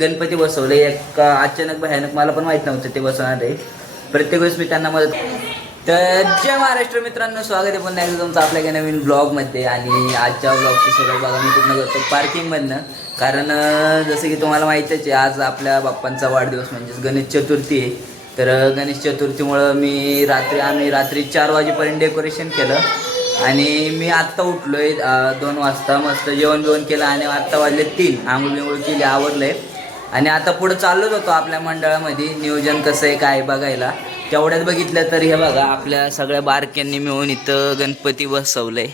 गणपती बसवले एक अचानक भयानक, मला पण माहित नव्हतं ते बसवणार आहे. प्रत्येक वेळेस मी त्यांना मदत. तर जय महाराष्ट्र मित्रांनो, स्वागत आहे पुन्हा एकदा तुमचं आपल्या काही नवीन ब्लॉगमध्ये. आणि आजच्या ब्लॉगची सुरुवात बघा मी पूर्ण करतो पार्किंगमधनं. कारण जसं की तुम्हाला माहितीच आहे, आज आपल्या बाप्पांचा वाढदिवस म्हणजेच गणेश चतुर्थी आहे. तर गणेश चतुर्थीमुळं आम्ही रात्री 4 वाजेपर्यंत डेकोरेशन केलं. आणि मी आत्ता उठलो आहे 2 वाजता, मस्त जेवण केलं आणि आत्ता वाजले 3, आंघोळ बिंघोळ केली, आवरलं आहे. आणि आता पुढं चाललोच होतो आपल्या मंडळामध्ये नियोजन कसं आहे काय बघायला. तेवढ्यात बघितलं तर हे बघा, आपल्या सगळ्या बारक्यांनी मिळून इथं गणपती बसवलंय.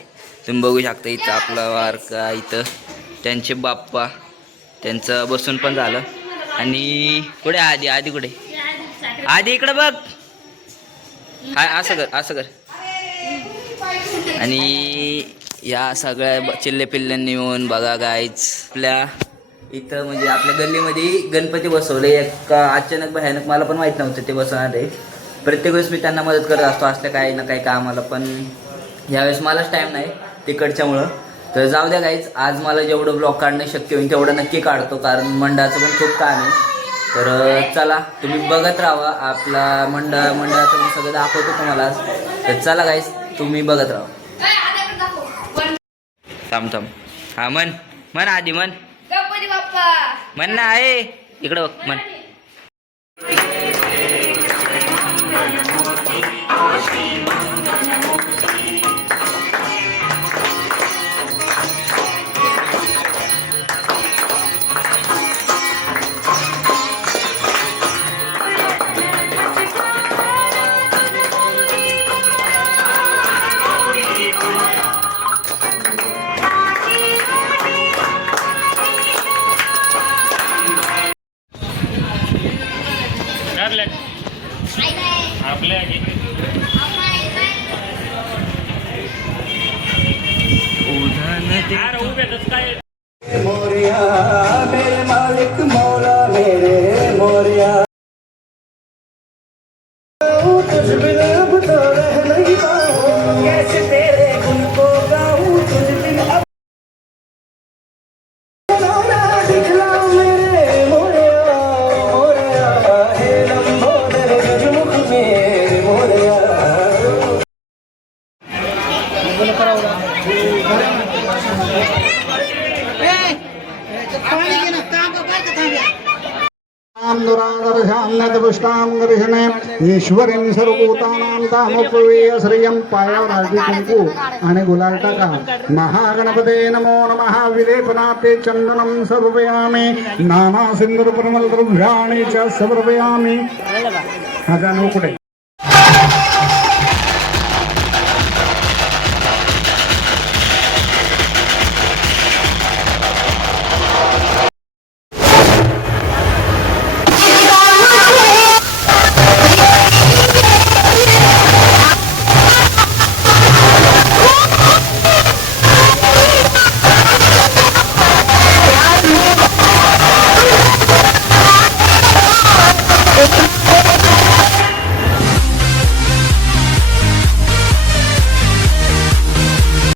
तुम्ही बघू शकता इथं आपला बारका, इथं त्यांचे बाप्पा, त्यांचं बसून पण झालं. आणि कुठे आधी कुठे आधी इकडं बघ, हाय असं कर. आणि या सगळ्या चिल्ले पिल्ल्यांनी मिळून बघा गाईच, आपल्या इथं म्हणजे आपल्या गल्लीमध्ये गणपती बसवले एक अचानक भयानक, मला पण माहित नव्हतं ते बसवणार आहे. प्रत्येक वेळेस मी त्यांना मदत करत असतो असल्या काही ना काही कामाला, पण यावेळेस मलाच टाईम नाही तिकडच्यामुळं. तर जाऊ द्या गाईच, आज मला जेवढं ब्लॉग काढणं शक्य होईल तेवढं नक्की काढतो, कारण मंडळाचं पण खूप काम आहे. तर चला तुम्ही बघत राहा, आपला मंडळाचं मी सगळं दाखवतो तुम्हाला. तर चला गाईज, तुम्ही बघत राहा. थांब हा मन आधी मन म्हण ना आहे इकडं बघ म्हण. मोरिया मेरे मालिक मौला मेरे मोरिया, तुझ बिन अब तो रह नहीं पाऊं, कैसे तेरे गुण को गाऊं, तुझ बिन अब दिखला मेरे मोरिया मोरिया, हे लंबोदर गजमुख मेरे मोरिया. ईश्वरीं सर्वभूतानां तामोपवीय श्रियं पायावर हळदी कुंकू आणि गुलाल टाका. महागणपते नमो नमः. विलेपनाते चंदनं समर्पयामि, नाना सिंदूर परिमल द्रव्याणि च समर्पयामि. हा जानू कुठे